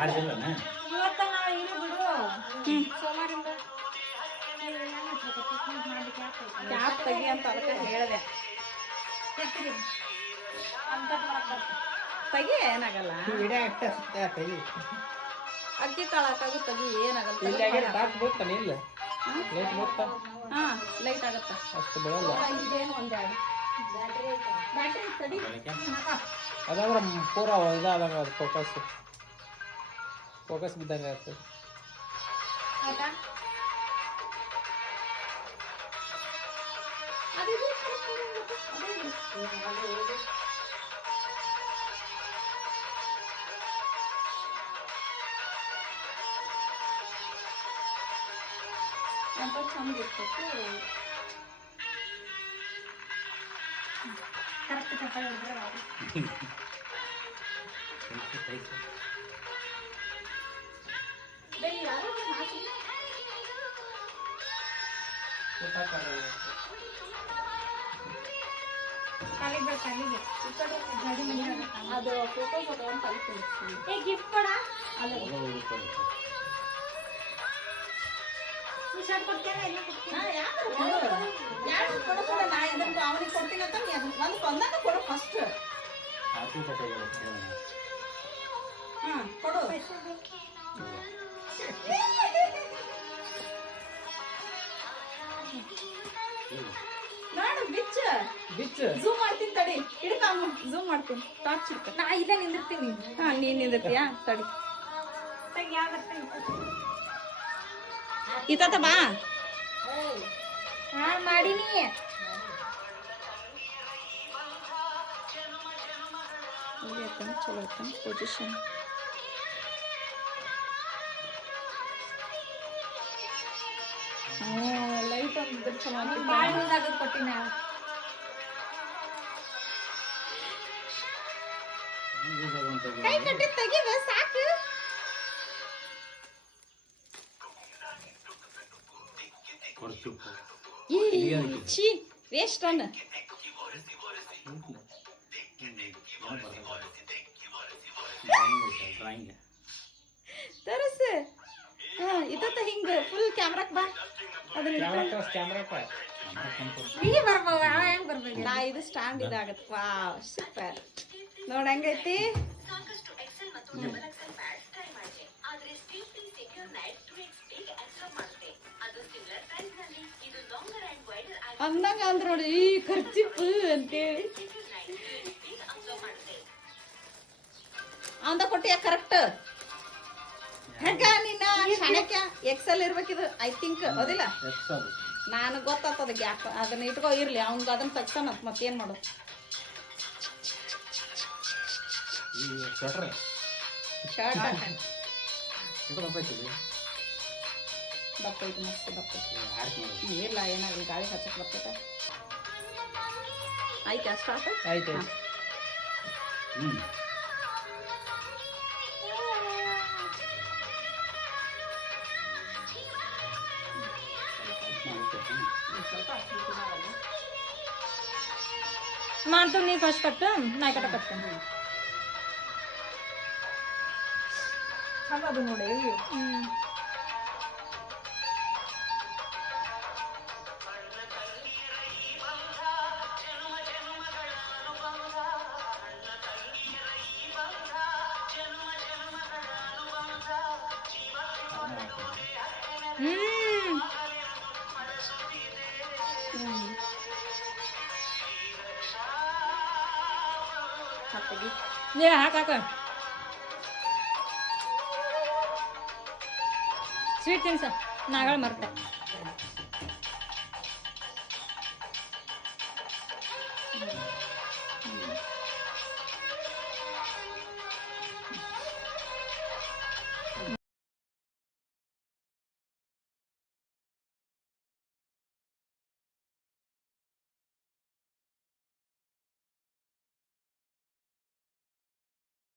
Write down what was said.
ಇವತ್ತ ನಾಳೆ ಇರು ಬಿಡು ಸೋಮವಾರಿಂದ ಕ್ಯಾಪ್ ತೆಗಿ ಅಂತ ಅದಕ್ಕೆ ಹೇಳಿದೆ. ತೆಗಿ ಏನಾಗಲ್ಲ, ಅಕ್ಕಿ ಕಾಳು ಹಾಕಾಗು ತೆಗಿ ಏನಾಗಲ್ಲ. ಹಾ ಲೈಟ್ ಆಗತ್ತ ಅಷ್ಟು ಬೆಳಲ್ಲ. ಒಂದೆರಡು ಬ್ಯಾಟ್ರಿ ತಡಿ ಅದಾದ್ರೆ ಪೂರಾ ಇದಾದಂಗ ಅದು ಫೋಕಸ್ ಬಿದ್ದಂಗೆ ಆಗ್ತದೆ. ಆಯ್ತಾ ಅಂತ ಚಂದ ಇರ್ತೈತಿ. ಕರೆಕ್ಟ್ ತಪ್ಪಾಗಿ ಹೇಳಿದ್ರೆ ಕಾಲಿಗೆ ಗಾಡಿ ಮನೆ ಅದು ಫೋಟೋ ಅಂತ ಕಲಿತೀನಿ. ಏ ಗಿಫ್ಟ್ ಕೊಡ ಅಲ್ಲ ನೀ ಶರ್ಟ್ ಕೊಡ್ತೇನೆ ಎಲ್ಲ ಕೊಡ್ತೀನಿ. ಯಾರು ಕೊಡೋದಿಲ್ಲ, ನಾ ಇದನ್ನು ಅವನಿಗೆ ಕೊಡ್ತೀನಿ ಅಂತ ನೀ ಅದನ್ನ ಒಂದು ಒಂದನ್ನು ಕೊಡು ಫಸ್ಟ್. ಹಾಂ ಕೊಡು. ನೋಡು ಬಿಚ್ಚ ಝೂಮ್ ಮಾಡ್ತೀನಿ ತಡಿ, ಹಿಡ್ಕ ಝೂಮ್ ಮಾಡ್ತೀನಿ. ಟಾರ್ಚ್ ಹಿಡ್ಕ. ನಾ ಇಲ್ಲೇ ನಿಂದಿರ್ತೀನಿ. ಹಾಂ ನೀನು ನಿಂದಿರ್ತೀಯಾ ತಡಿ. ಇತ್ತ ಬಾ ಹಾ ಮಾಡೀನಿ. ಇಲ್ಲಿ ಐತನ ಚಲೋ ಐತನ ಪೊಸಿಷನ್. ಲೈಟ್ ಒಂದು ಚಲೋ ಭಾಳ ಮುಂದಾಗ ಕೊಟ್ಟಿನ ಕೈ ಕಟ್ಟಿ ತೆಗಿವ ಸಾಕು. ಛೀ ವೇಸ್ಟ್ ಅನ್ನ ತರಸ. ಹಾ ಇದತ್ತ ಹಿಂಗ ಫುಲ್ ಕ್ಯಾಮ್ರಾಕ್ ಬಾ. ನೀ ಬರ್ಬೋದು, ಅವ ಹೆಂಗ್ ಬರ್ಬೇಕು? ನಾ ಇದು ಸ್ಟ್ಯಾಂಡ್ ಇದಾಗತ್ತೆ. Wow super. ನೋಡ ಹೆಂಗೈತಿ. ಅಂದಂಗ ಅಂದ್ರ ನೋಡಿ ಈ ಖರ್ಚಿಪ್ಪು ಅಂತೇಳಿ ಅಂದ ಕೊಟ್ಟಿಯ ಕರೆಕ್ಟ್. ಹೆಂಗ ನಿನ್ನ ಶಾಣಕ್ಯ ಎಕ್ಸೆಲ್ ಇರ್ಬೇಕಿದು ಐ ಥಿಂಕ್ ಹೌದಿಲ್ಲ. ನಾನು ಗೊತ್ತಾಗ್ತದ ಗ್ಯಾಪ್ ಅದನ್ನ ಇಟ್ಕೋ ಇರ್ಲಿ. ಅವ್ನ್ಗ ಅದನ್ನ ತಗ್ಸಾನ ಮತ್ತೇನ್ ಮಾಡು. ಶರ್ಟ್ ದಪ್ಪ ಐತಿ ಮಸ್ತ್ ದಪ್ಪ. ಇಲ್ಲ ಏನಾಗಲಿ ಗಾಳಿ ಹಚ್ಚಕ್ ಬರ್ತೈತ. ಆಯ್ತಾ ಸ್ಟಾರ್ಟ್ ಆಯ್ತು. ಮಾಡ್ತು ನೀ ಫಸ್ಟ್ ಕಟ್ಟು, ನಾ ಕಟ್ಟ ಕಟ್ತೀನಿ. ಚಂದ ಅದು ನೋಡಿ. ಹಾಕ ಸ್ವೀಟ್ ತಿನ್ಸ ನಾಗಳ ಮರ್ತ.